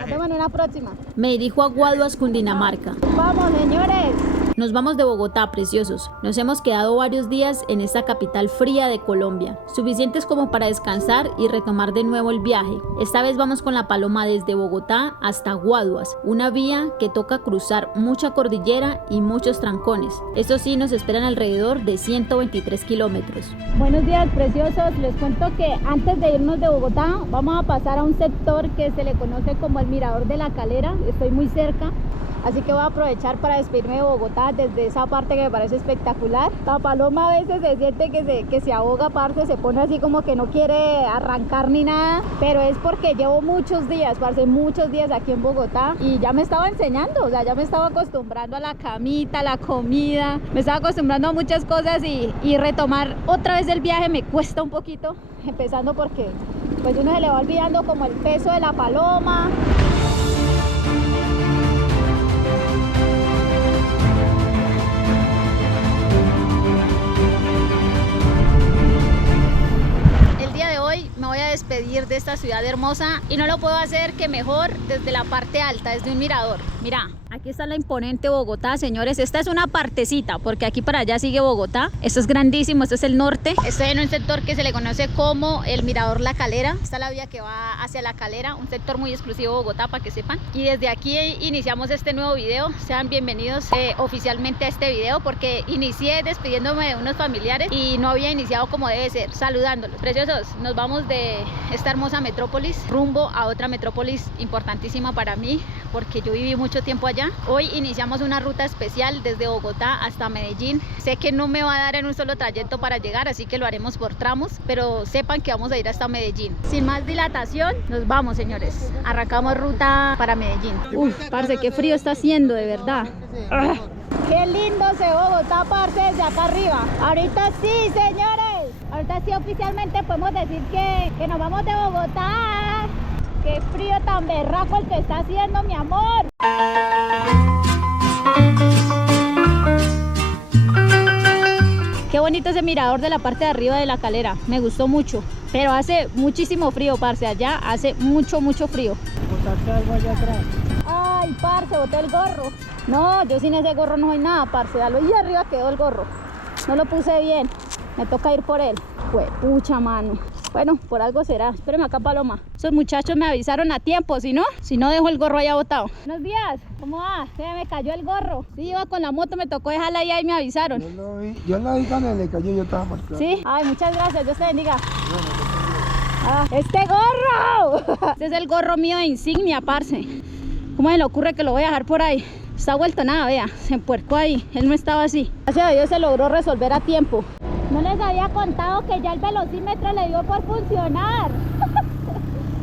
Nos vemos en una próxima. Me dirijo a Guaduas, Cundinamarca. Vamos, señores. Nos vamos de Bogotá, preciosos. Nos hemos quedado varios días en esta capital fría de Colombia, suficientes como para descansar y retomar de nuevo el viaje. Esta vez vamos con la Paloma desde Bogotá hasta Guaduas, una vía que toca cruzar mucha cordillera y muchos trancones. Esto sí, nos esperan alrededor de 123 kilómetros. Buenos días, preciosos. Les cuento que antes de irnos de Bogotá vamos a pasar a un sector que se le conoce como el Mirador de la Calera. Estoy muy cerca, así que voy a aprovechar para despedirme de Bogotá desde esa parte que me parece espectacular. La Paloma a veces se siente que se ahoga, parce, se pone así como que no quiere arrancar ni nada, pero es porque llevo muchos días, parce, muchos días aquí en Bogotá y ya me estaba enseñando, o sea, ya me estaba acostumbrando a la camita, a la comida, me estaba acostumbrando a muchas cosas y retomar otra vez el viaje me cuesta un poquito, empezando porque pues uno se le va olvidando como el peso de la Paloma. Me voy a despedir de esta ciudad hermosa y no lo puedo hacer que mejor desde la parte alta, desde un mirador. Mira, aquí está la imponente Bogotá, señores. Esta es una partecita, porque aquí para allá sigue Bogotá. Esto es grandísimo, esto es el norte. Estoy en un sector que se le conoce como el Mirador La Calera. Esta es la vía que va hacia La Calera, un sector muy exclusivo de Bogotá, para que sepan. Y desde aquí iniciamos este nuevo video. Sean bienvenidos oficialmente a este video, porque inicié despidiéndome de unos familiares y no había iniciado como debe ser, saludándolos. Preciosos, nos vamos de esta hermosa metrópolis rumbo a otra metrópolis importantísima para mí, porque yo viví mucho tiempo allá. Hoy iniciamos una ruta especial desde Bogotá hasta Medellín. Sé que no me va a dar en un solo trayecto para llegar, así que lo haremos por tramos, pero sepan que vamos a ir hasta Medellín. Sin más dilatación, nos vamos, señores. Arrancamos ruta para Medellín. Uf, parce, qué frío está haciendo, de verdad. Qué lindo se ve Bogotá, parce, desde acá arriba. Ahorita sí, señores. Ahorita sí oficialmente podemos decir que nos vamos de Bogotá. Qué frío tan berraco el que está haciendo, mi amor. Qué bonito ese mirador de la parte de arriba de La Calera. Me gustó mucho. Pero hace muchísimo frío, parce. Allá hace mucho frío. ¿Botaste algo allá atrás? Ay, parce, boté el gorro. No, yo sin ese gorro no hay nada, parce. Ahí arriba quedó el gorro. No lo puse bien. Me toca ir por él. Fue pucha, mano. Bueno, por algo será. Espéreme acá, Paloma. Esos muchachos me avisaron a tiempo, si no dejo el gorro allá botado. Buenos días, ¿cómo va? Se me cayó el gorro. Sí, iba con la moto, me tocó dejarla allá y me avisaron. Yo lo vi cuando le cayó, yo estaba marcado. Sí, ay, muchas gracias, Dios te bendiga. ¡Este gorro! Este es el gorro mío de insignia, parce. ¿Cómo se le ocurre que lo voy a dejar por ahí? Está vuelto nada, vea, se empuercó ahí. Él no estaba así. Gracias a Dios se logró resolver a tiempo. No les había contado que ya el velocímetro le dio por funcionar.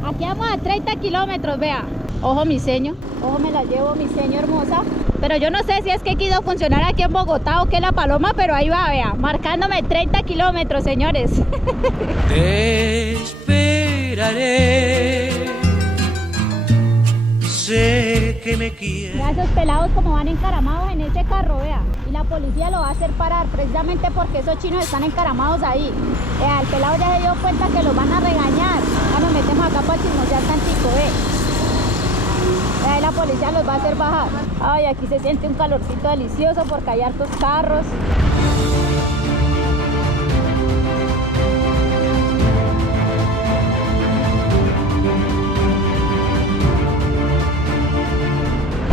Aquí vamos a 30 kilómetros, vea. Ojo mi seño, ojo me la llevo, mi seño hermosa. Pero yo no sé si es que quiso funcionar aquí en Bogotá o que la Paloma, pero ahí va, vea, marcándome 30 kilómetros, señores. Te esperaré. Sé que me quieres. Vea esos pelados como van encaramados en ese carro, vea. Y la policía lo va a hacer parar precisamente porque esos chinos están encaramados ahí. Vea, el pelado ya se dio cuenta que los van a regañar. Ya nos metemos acá para chismosear tantico, Vea, ahí la policía los va a hacer bajar. Ay, aquí se siente un calorcito delicioso porque hay hartos carros.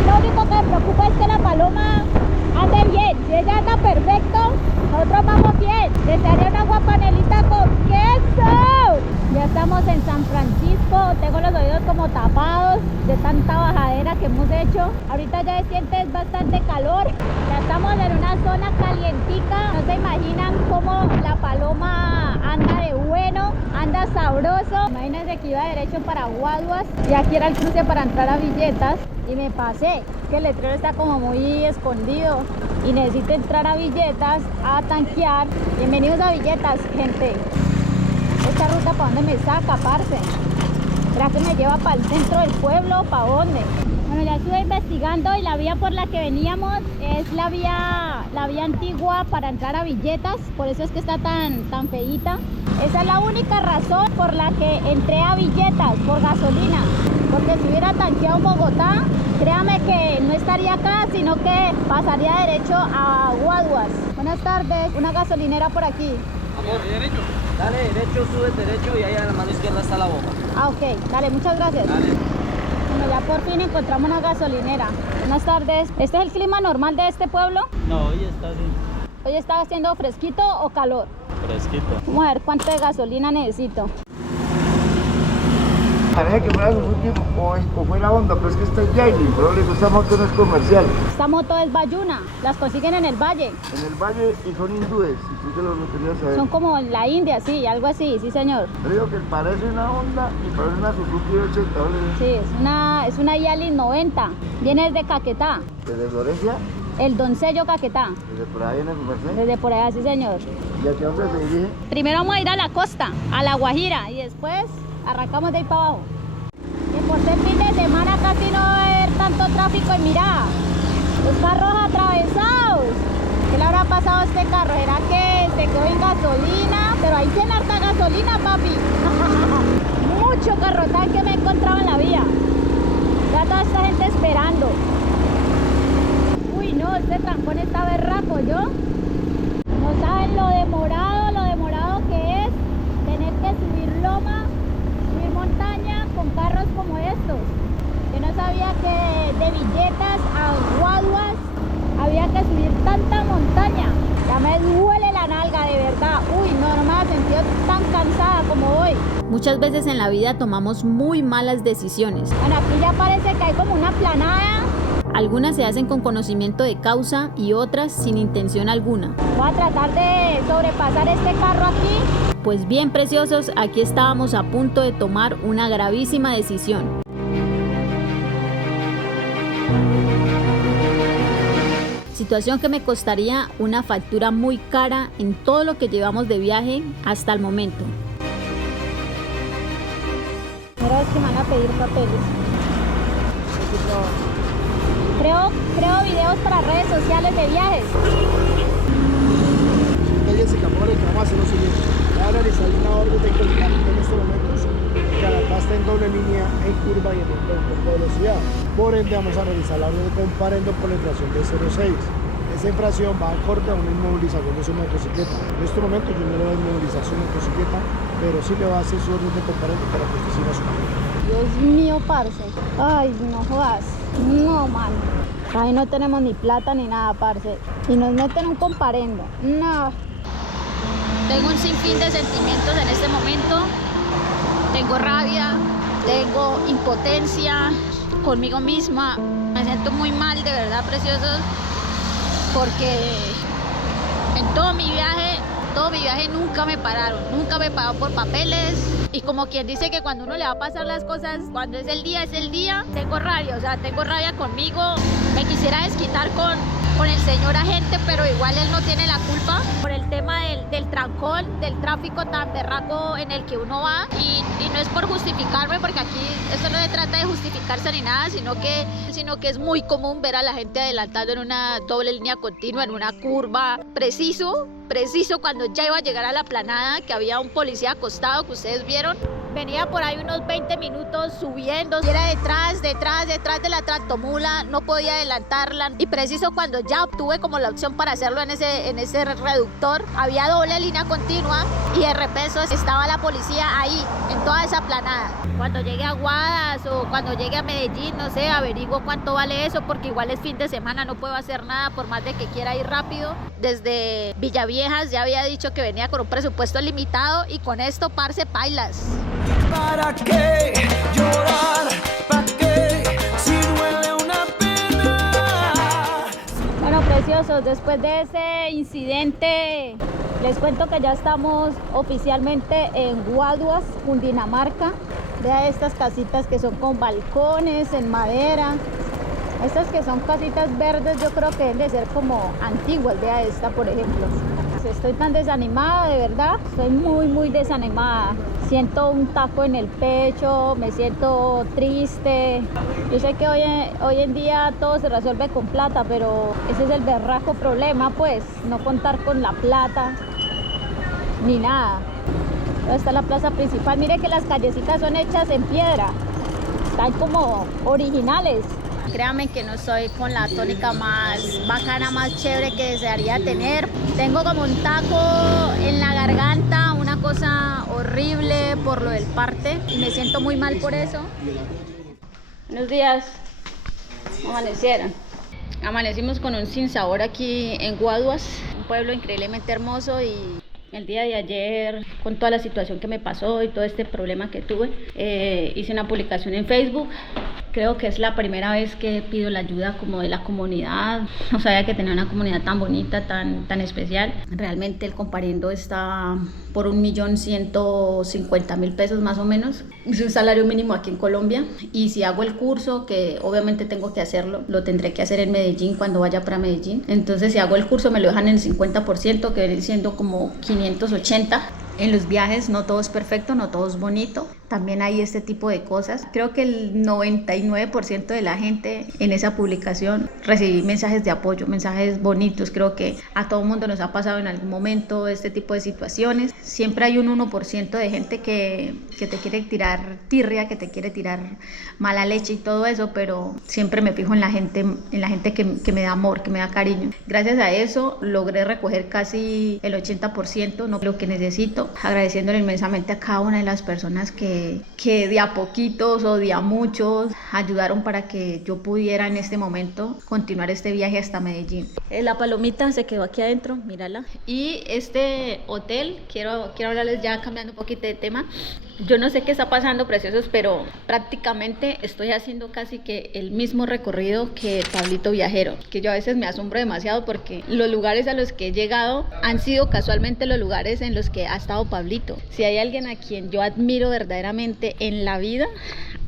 Lo único que me preocupa es que la Paloma ande bien. Si ella anda perfecto, nosotros vamos bien. Desearía una guapanelita con queso. Ya estamos en San Francisco. Tengo los oídos como tapados de tanta bajadera que hemos hecho. Ahorita ya se siente bastante calor. Ya estamos en una zona calientica. No se imaginan cómo la Paloma anda de bueno, anda sabroso. Imagínense que iba derecho para Guaduas y aquí era el cruce para entrar a Villetas. Y me pasé, que el letrero está como muy escondido y necesito entrar a Villetas a tanquear. Bienvenidos a Villetas, gente. Esta ruta para dónde me saca, parce. ¿Será que me lleva para el centro del pueblo o para dónde? Bueno, ya estuve investigando y la vía por la que veníamos es la vía antigua para entrar a Villetas, por eso es que está tan feíta. Esa es la única razón por la que entré a Villetas, por gasolina. Porque si hubiera tanqueado en Bogotá, créame que no estaría acá, sino que pasaría derecho a Guaduas. Buenas tardes, una gasolinera por aquí. Amor, derecho. Dale derecho, subes derecho y ahí a la mano izquierda está la bomba. Ah, ok, dale, muchas gracias. Dale. Bueno, ya por fin encontramos una gasolinera. Buenas tardes. ¿Este es el clima normal de este pueblo? No, hoy está así. ¿Hoy está haciendo fresquito o calor? Fresquito. Vamos a ver cuánto de gasolina necesito. Parece que fuera su último o fue la onda, pero es que esta es Yaili, pero le gusta moto, no es comercial. Esta moto es Bayuna, las consiguen en el valle. En el valle y son hindúes, si tú te lo querías saber. Son como en la India, sí, algo así, sí señor. Creo que parece una Honda y parece una Suzuki 80, ¿vale? Sí, es una Yalis 90. Viene desde Caquetá, Desde Florencia, el Doncello Caquetá. desde por ahí en el comercial. Desde por allá, sí señor. ¿Y a qué hombre se dirige? Primero vamos a ir a la costa, a La Guajira, y después arrancamos de ahí para abajo. Que por ser fin de semana casi no va a haber tanto tráfico y mira, los carros atravesados. ¿Qué le habrá pasado a este carro? ¿Será que se quedó en gasolina? Pero ahí tiene harta gasolina, papi. Mucho carrotal que me he encontrado en la vía. Ya toda esta gente esperando. Uy, no, este trancón está berraco, ¿yo? No saben lo demorado que es tener que subir loma, subir montaña con carros como estos. Yo no sabía que de Villetas a Guaduas había que subir tanta montaña. Ya me duele la nalga, de verdad. Uy, no me había sentido tan cansada como hoy. Muchas veces en la vida tomamos muy malas decisiones. Bueno, aquí ya parece que hay como una planada. Algunas se hacen con conocimiento de causa y otras sin intención alguna. Voy a tratar de sobrepasar este carro aquí. Pues bien, preciosos, aquí estábamos a punto de tomar una gravísima decisión. Situación que me costaría una factura muy cara en todo lo que llevamos de viaje hasta el momento. Primera vez que me van a pedir papeles. Creo videos para redes sociales de viajes. Jessica, por el que vamos a hacer lo siguiente. Voy a analizar una orden de contacto en estos momentos. Caracas está en doble línea, en curva y en el punto de velocidad. Por ende, vamos a realizar la orden de comparendo por la infracción de 0,6. Esa infracción va acorde a una inmovilización de su motocicleta. En este momento yo no le voy a inmovilizar su motocicleta, pero sí le voy a hacer su orden de comparendo para que usted siga su camino. Dios mío, parce. Ay, no jodas. No, man. Ahí no tenemos ni plata ni nada, parce. Y nos meten un comparendo. No. Tengo un sinfín de sentimientos en este momento. Tengo rabia, tengo impotencia conmigo misma. Me siento muy mal, de verdad, preciosos, porque en todo mi viaje nunca me pararon, nunca me pagaron por papeles. Y como quien dice que cuando uno le va a pasar las cosas, cuando es el día, tengo rabia, o sea, tengo rabia conmigo. Me quisiera desquitar con el señor agente, pero igual él no tiene la culpa por el tema del trancón, del tráfico tan berraco en el que uno va. Y no es por justificarme, porque aquí esto no se trata de justificarse ni nada, sino que es muy común ver a la gente adelantando en una doble línea continua, en una curva, preciso cuando ya iba a llegar a la planada, que había un policía acostado que ustedes vieron. Venía por ahí unos 20 minutos subiendo, y era detrás de la tractomula, no podía adelantarla. Y preciso cuando ya obtuve como la opción para hacerlo en ese reductor, había doble línea continua y de repeso estaba la policía ahí, en toda esa planada. Cuando llegue a Guadas o cuando llegue a Medellín, no sé, averiguo cuánto vale eso, porque igual es fin de semana, no puedo hacer nada por más de que quiera ir rápido. Desde Villaviejas ya había dicho que venía con un presupuesto limitado y con esto, parce, pailas. ¿Para qué llorar? ¿Para qué si duele una pena? Bueno, preciosos, después de ese incidente, les cuento que ya estamos oficialmente en Guaduas, Cundinamarca. Vea estas casitas que son con balcones en madera. Estas que son casitas verdes, yo creo que deben de ser como antiguas. Vea esta, por ejemplo. Estoy tan desanimada, de verdad. Estoy muy desanimada. Siento un taco en el pecho, me siento triste. Yo sé que hoy en día todo se resuelve con plata, pero ese es el berraco problema, pues. No contar con la plata ni nada. Ahí está la plaza principal. Mire que las callecitas son hechas en piedra. están como originales. Créanme que no soy con la tónica más bacana, más chévere que desearía tener. Tengo como un taco en la garganta, una cosa horrible por lo del parte y me siento muy mal por eso. Buenos días. ¿Cómo amanecieron? Amanecimos con un sinsabor aquí en Guaduas, un pueblo increíblemente hermoso, y el día de ayer, con toda la situación que me pasó y todo este problema que tuve, hice una publicación en Facebook. Creo que es la primera vez que pido la ayuda como de la comunidad. No sabía que tenía una comunidad tan bonita, tan especial. Realmente el comparendo está por 1.150.000 pesos más o menos. Es un salario mínimo aquí en Colombia. Y si hago el curso, que obviamente tengo que hacerlo, lo tendré que hacer en Medellín cuando vaya para Medellín. Entonces si hago el curso me lo dejan en el 50%, que viene siendo como 580. En los viajes no todo es perfecto, no todo es bonito. También hay este tipo de cosas. Creo que el 99% de la gente en esa publicación recibí mensajes de apoyo, mensajes bonitos. Creo que a todo mundo nos ha pasado en algún momento este tipo de situaciones. Siempre hay un 1% de gente que te quiere tirar tirria, que te quiere tirar mala leche y todo eso, pero siempre me fijo en la gente que me da amor, que me da cariño. Gracias a eso logré recoger casi el 80%, no lo que necesito, agradeciéndole inmensamente a cada una de las personas que de a poquitos o de a muchos ayudaron para que yo pudiera en este momento continuar este viaje hasta Medellín. La palomita se quedó aquí adentro, mírala. Y este hotel, quiero hablarles ya cambiando un poquito de tema. Yo no sé qué está pasando, preciosos, pero prácticamente estoy haciendo casi que el mismo recorrido que Pablito Viajero, que yo a veces me asombro demasiado porque los lugares a los que he llegado han sido casualmente los lugares en los que ha estado Pablito. Si hay alguien a quien yo admiro verdaderamente en la vida,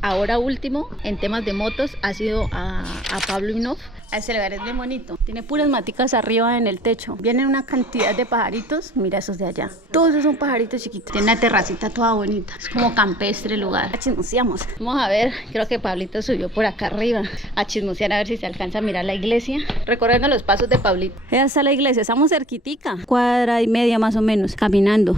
ahora último en temas de motos, ha sido a Pablo Inoff. Ese lugar es bien bonito, tiene puras maticas arriba en el techo, vienen una cantidad de pajaritos, mira esos de allá, todos esos son pajaritos chiquitos, tiene una terracita toda bonita, es como campestre el lugar. Chismoseamos, vamos a ver, creo que Pablito subió por acá arriba a chismosear, a ver si se alcanza a mirar la iglesia, recorriendo los pasos de Pablito. Allá está la iglesia, estamos cerquitica, 1.5 cuadras más o menos, caminando.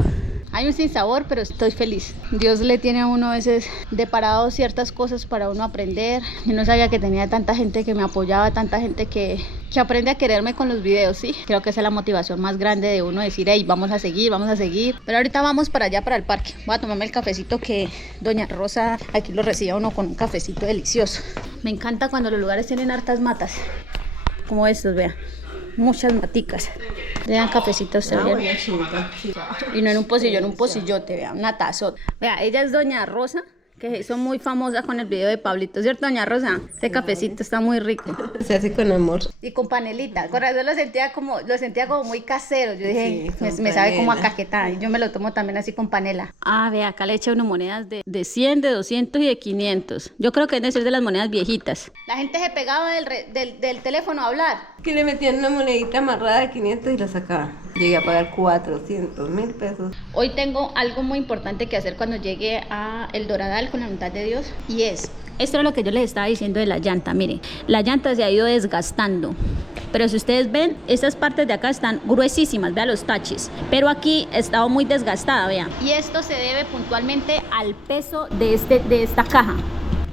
Hay un sinsabor, pero estoy feliz. Dios le tiene a uno a veces deparado ciertas cosas para uno aprender. Yo no sabía que tenía tanta gente que me apoyaba, tanta gente que aprende a quererme con los videos, ¿sí? Creo que esa es la motivación más grande de uno, decir, hey, vamos a seguir. Pero ahorita vamos para allá, para el parque. Voy a tomarme el cafecito que doña Rosa aquí lo recibe a uno con un cafecito delicioso. Me encanta cuando los lugares tienen hartas matas, como estos, vean. Muchas maticas. Le dan cafecito a usted, y no en un pocillote, vea, una tazota. Vea, ella es doña Rosa, que son muy famosas con el video de Pablito, ¿cierto, doña Rosa? Ese cafecito está muy rico. Se hace con amor. Y con panelita. Con razón lo sentía como muy casero. Yo dije, sí, me sabe como a caquetá. Y yo me lo tomo también así con panela. Ah, vea, acá le echa unas monedas de 100, de 200 y de 500. Yo creo que debe ser de las monedas viejitas. La gente se pegaba del teléfono a hablar. Que le metían una monedita amarrada de 500 y la sacaba. Llegué a pagar 400.000 pesos. Hoy tengo algo muy importante que hacer cuando llegue a El Doradal con la voluntad de Dios, y esto era lo que yo les estaba diciendo de la llanta. Miren, la llanta se ha ido desgastando, pero si ustedes ven, estas partes de acá están gruesísimas, vean los taches, pero aquí ha estado muy desgastada, vean. Y esto se debe puntualmente al peso de esta caja.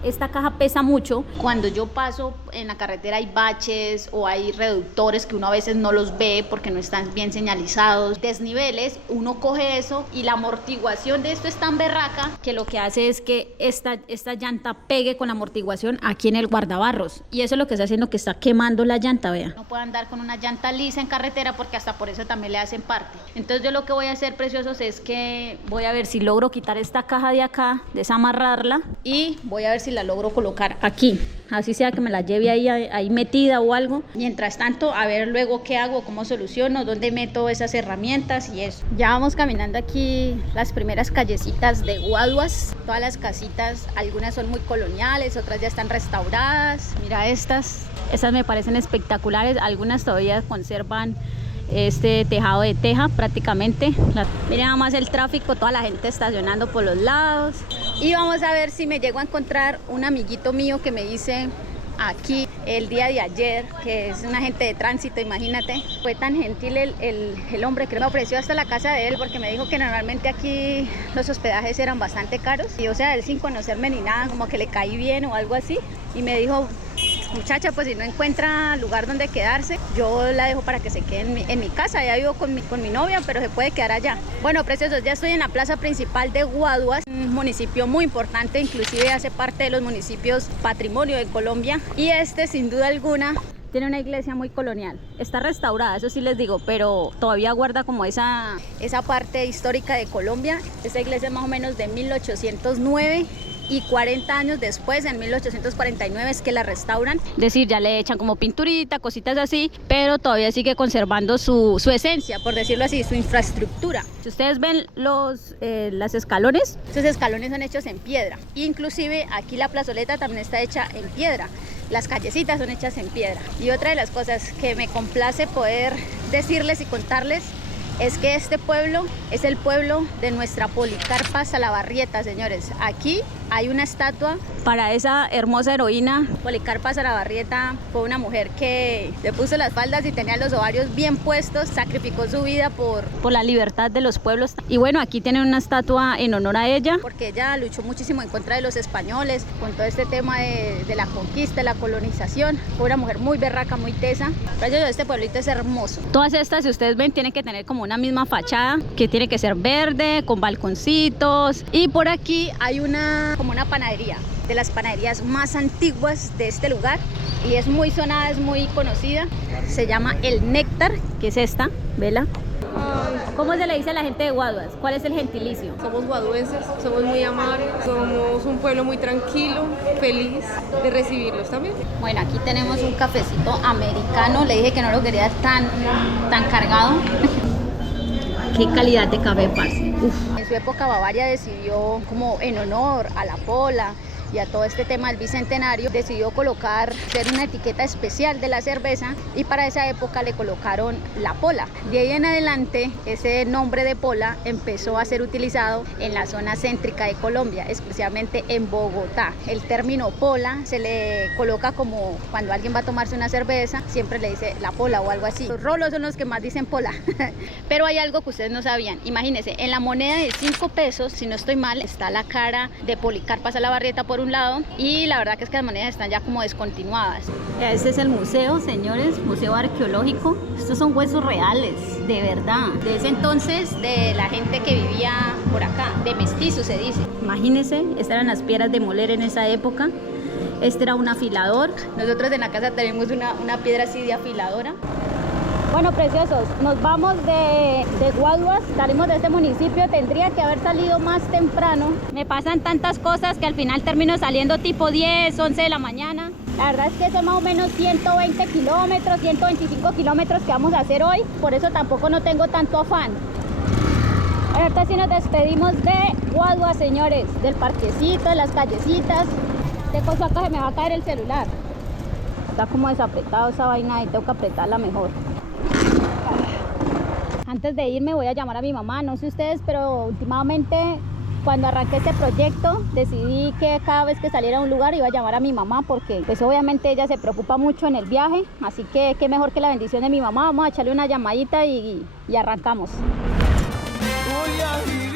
Esta caja pesa mucho. Cuando yo paso en la carretera hay baches o hay reductores que uno a veces no los ve porque no están bien señalizados, desniveles, uno coge eso y la amortiguación de esto es tan berraca que lo que hace es que esta llanta pegue con la amortiguación aquí en el guardabarros, y eso es lo que está haciendo que está quemando la llanta, vea. No puedo andar con una llanta lisa en carretera porque hasta por eso también le hacen parte. Entonces yo lo que voy a hacer, preciosos, es que voy a ver si logro quitar esta caja de acá, desamarrarla, y voy a ver si la logro colocar aquí, así sea que me la lleve ahí metida o algo. Mientras tanto, a ver luego qué hago, cómo soluciono, dónde meto esas herramientas y eso. Ya vamos caminando aquí las primeras callecitas de Guaduas. Todas las casitas, algunas son muy coloniales, otras ya están restauradas. Mira estas me parecen espectaculares, algunas todavía conservan este tejado de teja prácticamente. Miren nada más el tráfico, toda la gente estacionando por los lados. Y vamos a ver si me llego a encontrar un amiguito mío que me dice, aquí el día de ayer, que es un agente de tránsito, imagínate. Fue tan gentil el hombre que me ofreció hasta la casa de él, porque me dijo que normalmente aquí los hospedajes eran bastante caros. Y o sea, él sin conocerme ni nada, como que le caí bien o algo así. Y me dijo, muchacha, pues si no encuentra lugar donde quedarse, yo la dejo para que se quede en mi casa. Ya vivo con mi novia, pero se puede quedar allá. Bueno, preciosos, ya estoy en la plaza principal de Guaduas, un municipio muy importante, inclusive hace parte de los municipios patrimonio de Colombia. Y este, sin duda alguna, tiene una iglesia muy colonial. Está restaurada, eso sí les digo, pero todavía guarda como esa parte histórica de Colombia. Esta iglesia es más o menos de 1809. Y 40 años después, en 1849, es que la restauran. Es decir, ya le echan como pinturita, cositas así, pero todavía sigue conservando su esencia, por decirlo así, su infraestructura. Si ustedes ven los escalones, esos escalones son hechos en piedra. Inclusive aquí la plazoleta también está hecha en piedra. Las callecitas son hechas en piedra. Y otra de las cosas que me complace poder decirles y contarles es que este pueblo es el pueblo de nuestra Policarpa Salabarrieta, señores. Aquí hay una estatua para esa hermosa heroína. Policarpa Salabarrieta fue una mujer que le puso las faldas y tenía los ovarios bien puestos, sacrificó su vida por la libertad de los pueblos. Y bueno, aquí tienen una estatua en honor a ella, porque ella luchó muchísimo en contra de los españoles, con todo este tema de la conquista, de la colonización. Fue una mujer muy berraca, muy tesa. Pero este pueblito es hermoso. Todas estas, si ustedes ven, tienen que tener como una misma fachada, que tiene que ser verde, con balconcitos. Y por aquí hay como una panadería, de las panaderías más antiguas de este lugar, y es muy sonada, es muy conocida. Se llama El Néctar, que es esta, vela. ¿Cómo se le dice a la gente de Guaduas? ¿Cuál es el gentilicio? Somos guaduenses, somos muy amables, somos un pueblo muy tranquilo, feliz de recibirlos también. Bueno, aquí tenemos un cafecito americano. Le dije que no lo quería tan cargado. Qué calidad de café, parce. Uf. En su época Bavaria decidió, como en honor a la pola y a todo este tema del bicentenario, decidió hacer una etiqueta especial de la cerveza, y para esa época le colocaron la pola. De ahí en adelante, ese nombre de pola empezó a ser utilizado en la zona céntrica de Colombia, exclusivamente en Bogotá. El término pola se le coloca como cuando alguien va a tomarse una cerveza, siempre le dice la pola o algo así. Los rolos son los que más dicen pola. Pero hay algo que ustedes no sabían. Imagínense, en la moneda de 5 pesos, si no estoy mal, está la cara de Policarpa Salabarrieta por un lado, y la verdad que es que las monedas están ya como descontinuadas. Este es el museo, señores, museo arqueológico. Estos son huesos reales, de verdad, de ese entonces, de la gente que vivía por acá, de mestizos se dice. Imagínense, estas eran las piedras de moler en esa época. Este era un afilador. Nosotros en la casa tenemos una piedra así de afiladora. Bueno, preciosos, nos vamos de Guaduas, salimos de este municipio. Tendría que haber salido más temprano. Me pasan tantas cosas que al final termino saliendo tipo 10, 11 de la mañana. La verdad es que son más o menos 120 kilómetros, 125 kilómetros que vamos a hacer hoy. Por eso tampoco no tengo tanto afán. Bueno, ahorita sí nos despedimos de Guaduas, señores, del parquecito, de las callecitas. De cosa acá se me va a caer el celular. Está como desapretado esa vaina y tengo que apretarla mejor. Antes de irme voy a llamar a mi mamá, no sé ustedes, pero últimamente cuando arranqué este proyecto decidí que cada vez que saliera a un lugar iba a llamar a mi mamá, porque pues obviamente ella se preocupa mucho en el viaje, así que qué mejor que la bendición de mi mamá. Vamos a echarle una llamadita y arrancamos. Voy a ir